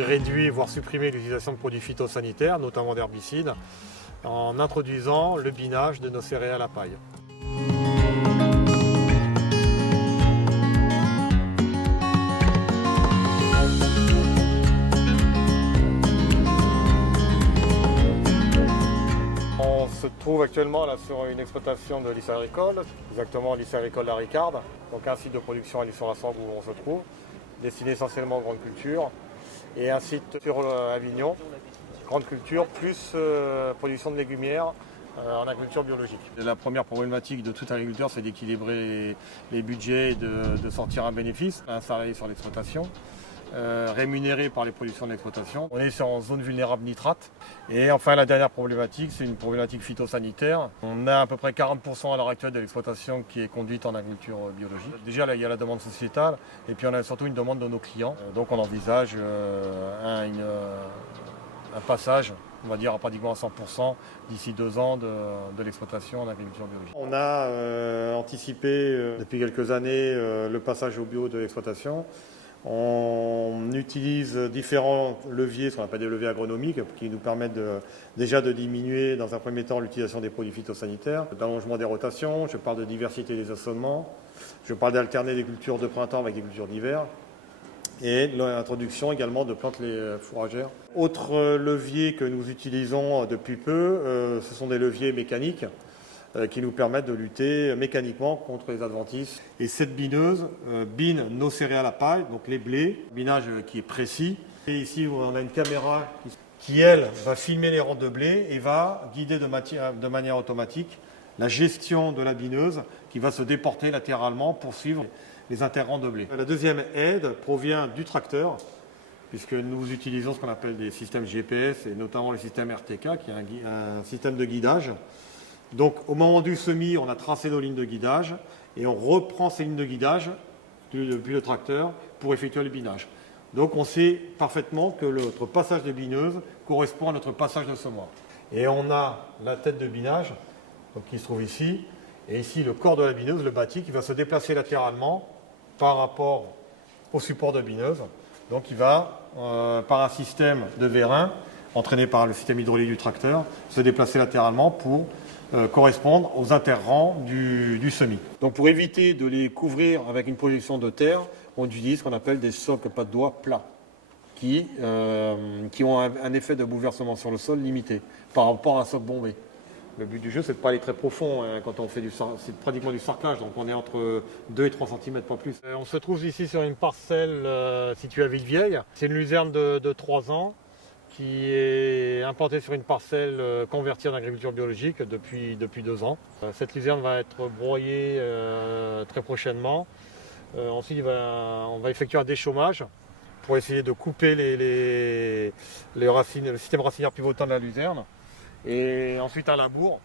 J'ai réduit, voire supprimé l'utilisation de produits phytosanitaires, notamment d'herbicides, en introduisant le binage de nos céréales à paille. On se trouve actuellement là, sur une exploitation de lycée agricole, exactement lycée agricole La Ricarde, donc un site de production à Lisson-Rassemble où on se trouve, destiné essentiellement aux grandes cultures, et un site sur Avignon, grande culture, plus production de légumières en agriculture biologique. La première problématique de tout agriculteur, c'est d'équilibrer les budgets et de sortir un bénéfice, un salarié sur l'exploitation. Rémunéré par les productions de l'exploitation. On est en zone vulnérable nitrate. Et enfin, la dernière problématique, c'est une problématique phytosanitaire. On a à peu près 40% à l'heure actuelle de l'exploitation qui est conduite en agriculture biologique. Déjà, là, il y a la demande sociétale et puis on a surtout une demande de nos clients. Donc on envisage un passage, on va dire à pratiquement à 100% d'ici 2 ans de l'exploitation en agriculture biologique. On a anticipé depuis quelques années le passage au bio de l'exploitation. On utilise différents leviers, ce qu'on appelle des leviers agronomiques, qui nous permettent déjà de diminuer dans un premier temps l'utilisation des produits phytosanitaires, d'allongement des rotations, je parle de diversité des assolements, je parle d'alterner des cultures de printemps avec des cultures d'hiver, et l'introduction également de plantes fourragères. Autre levier que nous utilisons depuis peu, ce sont des leviers mécaniques, qui nous permettent de lutter mécaniquement contre les adventices. Et cette bineuse bine nos céréales à paille, donc les blés, binage qui est précis. Et ici, on a une caméra qui elle, va filmer les rangs de blé et va guider de manière automatique la gestion de la bineuse qui va se déporter latéralement pour suivre les interrangs de blé. La deuxième aide provient du tracteur, puisque nous utilisons ce qu'on appelle des systèmes GPS et notamment le système RTK, qui est un système de guidage. Donc au moment du semis, on a tracé nos lignes de guidage et on reprend ces lignes de guidage depuis le tracteur pour effectuer le binage. Donc on sait parfaitement que notre passage de bineuse correspond à notre passage de semoir. Et on a la tête de binage donc, qui se trouve ici, et ici le corps de la bineuse, le bâti, qui va se déplacer latéralement par rapport au support de bineuse. Donc il va, par un système de vérin, entraîné par le système hydraulique du tracteur, se déplacer latéralement pour correspondre aux interrangs du semis. Donc pour éviter de les couvrir avec une projection de terre, on utilise ce qu'on appelle des socs pas de doigts plats qui ont un effet de bouleversement sur le sol limité par rapport à un soc bombé. Le but du jeu, c'est de ne pas aller très profond quand on fait c'est pratiquement du sarclage, donc on est entre 2 et 3 cm, pas plus. On se trouve ici sur une parcelle située à Villevieille. C'est une luzerne de 3 ans. Qui est implantée sur une parcelle convertie en agriculture biologique depuis 2 ans. Cette luzerne va être broyée très prochainement. Ensuite, on va effectuer un déchômage pour essayer de couper les racines, le système racinaire pivotant de la luzerne. Et ensuite un labour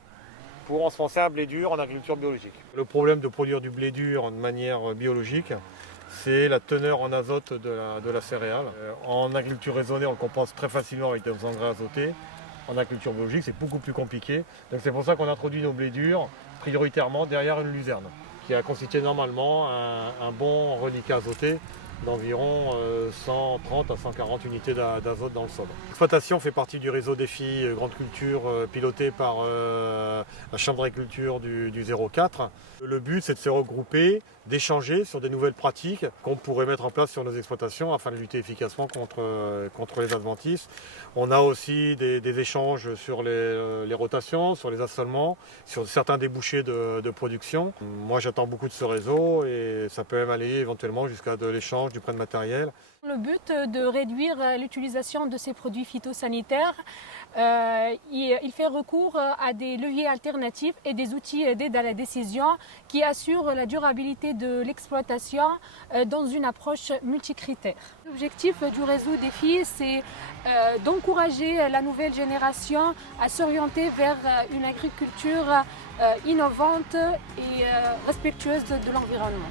pour ensemencer un blé dur en agriculture biologique. Le problème de produire du blé dur de manière biologique, c'est la teneur en azote de la céréale. En agriculture raisonnée, on le compense très facilement avec des engrais azotés. En agriculture biologique, c'est beaucoup plus compliqué. Donc c'est pour ça qu'on introduit nos blés durs prioritairement derrière une luzerne, qui a constitué normalement un bon reliquat azoté d'environ 130 à 140 unités d'azote dans le sol. L'exploitation fait partie du réseau défi Grande Culture piloté par la Chambre d'agriculture du 04. Le but, c'est de se regrouper, d'échanger sur des nouvelles pratiques qu'on pourrait mettre en place sur nos exploitations afin de lutter efficacement contre les adventices. On a aussi des échanges sur les rotations, sur les assolements, sur certains débouchés de production. Moi, j'attends beaucoup de ce réseau et ça peut même aller éventuellement jusqu'à de l'échange du prêt de matériel. Le but de réduire l'utilisation de ces produits phytosanitaires, il fait recours à des leviers alternatifs et des outils d'aide à la décision qui assurent la durabilité de l'exploitation dans une approche multicritère. L'objectif du réseau défi, c'est d'encourager la nouvelle génération à s'orienter vers une agriculture innovante et respectueuse de l'environnement.